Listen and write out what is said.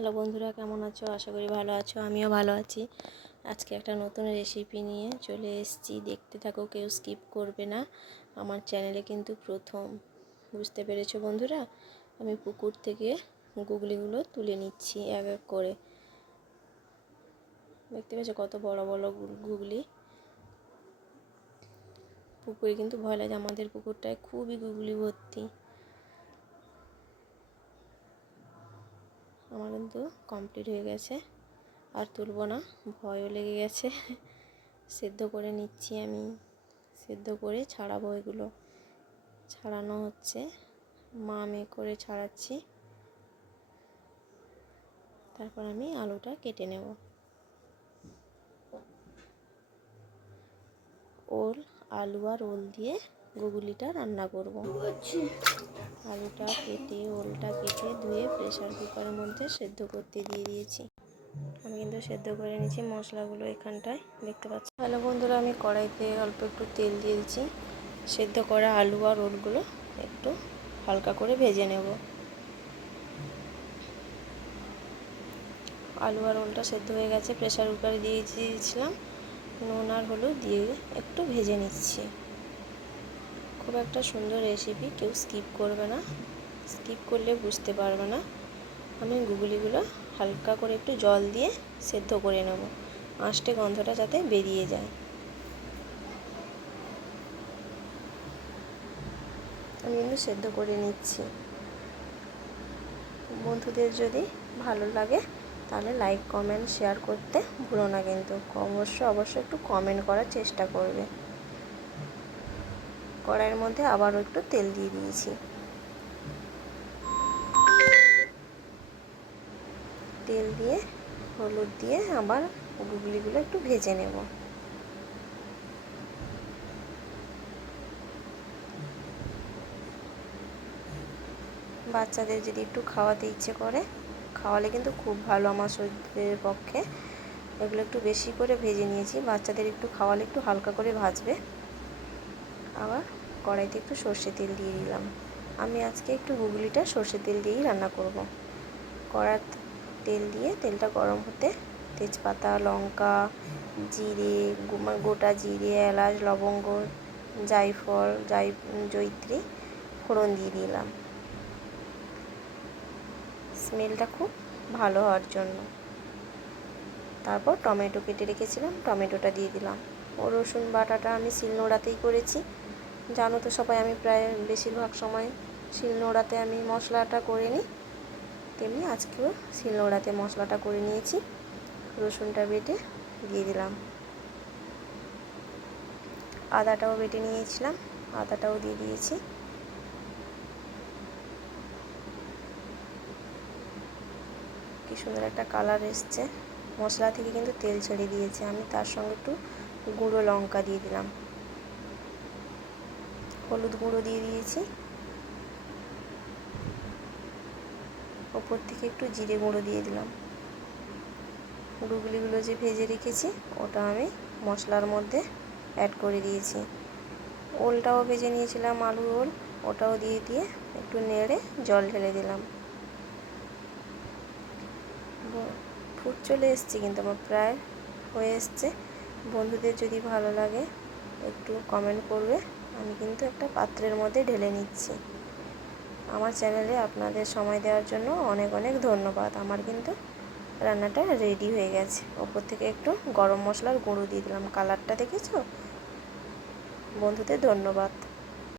Hello বন্ধুরা, কেমন আছো? আশা করি ভালো আছো, আমিও ভালো আছি। আজকে একটা নতুন রেসিপি নিয়ে চলে এসেছি। দেখতে থাকো, কেউ স্কিপ করবে না। আমার চ্যানেলে কিন্তু প্রথম। বুঝতে পেরেছ বন্ধুরা? আমি পুকুর থেকে গুগলিগুলো তুলে নিচ্ছি এক এক করে। দেখতে পেয়েছ কত বড় বড় গুগলি? পুকুরে কিন্তু ভয় লাগে। আমাদের পুকুরটায় খুবই গুগলি ভর্তি। আমার কিন্তু কমপ্লিট হয়ে গেছে। আর তুলবো না, ভয়ও লেগে গেছে। সেদ্ধ করে নিচ্ছি আমি। সেদ্ধ করে ছাড়াবো এগুলো। ছাড়ানো হচ্ছে। মা মে করে ছাড়াচ্ছি। তারপর আমি আলুটা কেটে নেব। ওল, আলু আর ওল দিয়ে গুগলিটা রান্না করব। আলুটা কেটে, ওলটা কেটে ধুয়ে প্রেশার কুকারের মধ্যে সেদ্ধ করতে দিয়ে দিয়েছি। আমি কিন্তু সেদ্ধ করে নিয়েছি মশলাগুলো এখানটায়, দেখতে পাচ্ছি হ্যালো বন্ধুরা, আমি কড়াইতে অল্প একটু তেল দিয়ে দিচ্ছি। সেদ্ধ করা আলু আর ওলগুলো একটু হালকা করে ভেজে নেব। আলু আর ওলটা সেদ্ধ হয়ে গেছে প্রেশার কুকারে দিয়ে দিয়েছিলাম। নুন আর হলুদ দিয়ে একটু ভেজে নিচ্ছি। খুব একটা সুন্দর রেসিপি কেউ স্কিপ করবে না। স্কিপ করলে বুঝতে পারবে না। আমি গুগলিগুলো হালকা করে একটু জল দিয়ে সেদ্ধ করে নেব। আঁশটে গন্ধটা যাতে বেরিয়ে যায়। আমি কিন্তু সেদ্ধ করে নিচ্ছি। বন্ধুদের যদি ভালো লাগে, তাহলে লাইক কমেন্ট শেয়ার করতে ভুলো না কিন্তু। অবশ্যই অবশ্যই একটু কমেন্ট করার চেষ্টা করবে। কড়াইয়ের মধ্যে আবারও একটু তেল দিয়ে দিয়েছি। তেল দিয়ে, হলুদ দিয়ে আবার গুগলিগুলো একটু ভেজে নেব। বাচ্চাদের যদি একটু খাওয়াতে ইচ্ছে করে, খাওয়ালে কিন্তু খুব ভালো আমার শরীরের পক্ষে। এগুলো একটু বেশি করে ভেজে নিয়েছি, বাচ্চাদের একটু খাওয়ালে একটু হালকা করে ভাজবে। আবার কড়াইতে একটু সর্ষে তেল দিয়ে দিলাম। আমি আজকে একটু গুগলিটা সর্ষে তেল দিয়েই রান্না করব। কড়ার তেল দিয়ে তেলটা গরম হতে তেজপাতা, লঙ্কা, জিরে গোটা জিরে, এলাচ, লবঙ্গ, জায়ফল জাই জৈত্রী ফোড়ন দিয়ে দিলাম। স্মেলটা খুব ভালো হওয়ার জন্য। তারপর টমেটো কেটে রেখেছিলাম, টমেটোটা দিয়ে দিলাম। ও রসুন বাটাটা আমি শিলনোড়াতেই করেছি। জানো তো সবাই, আমি প্রায় বেশিরভাগ সময় শিলনোড়াতে আমি মশলাটা করে নিই। তেমনি আজকেও শিলনোড়াতে মশলাটা করে নিয়েছি। রসুনটা বেটে দিয়ে দিলাম। আদাটাও বেটে নিয়েছিলাম, আদাটাও দিয়ে দিয়েছি। কি সুন্দর একটা কালার এসছে। মশলা থেকে কিন্তু তেল ছেড়ে দিয়েছে। আমি তার সঙ্গে একটু গুঁড়ো লঙ্কা দিয়ে দিলাম। হলুদ গুঁড়ো দিয়ে দিয়েছি। ওপর থেকে একটু জিরে গুঁড়ো দিয়ে দিলাম। গুগলিগুলো যে ভেজে রেখেছি, ওটা আমি মশলার মধ্যে অ্যাড করে দিয়েছি। ওলটাও ভেজে নিয়েছিলাম, আলু ওল, ওটাও দিয়ে দিয়ে একটু নেড়ে জল ঢেলে দিলাম। ফুট চলে এসছে কিন্তু আমার, প্রায় হয়ে এসছে। বন্ধুদের যদি ভালো লাগে, একটু কমেন্ট করবে। আমি কিন্তু একটা পাত্রের মধ্যে ঢেলে নিচ্ছি। আমার চ্যানেলে আপনাদের সময় দেওয়ার জন্য অনেক অনেক ধন্যবাদ। আমার কিন্তু রান্নাটা রেডি হয়ে গেছে। ওপর থেকে একটু গরম মশলার গুঁড়ো দিয়ে দিলাম। কালারটা দেখেছ? বন্ধুদের ধন্যবাদ।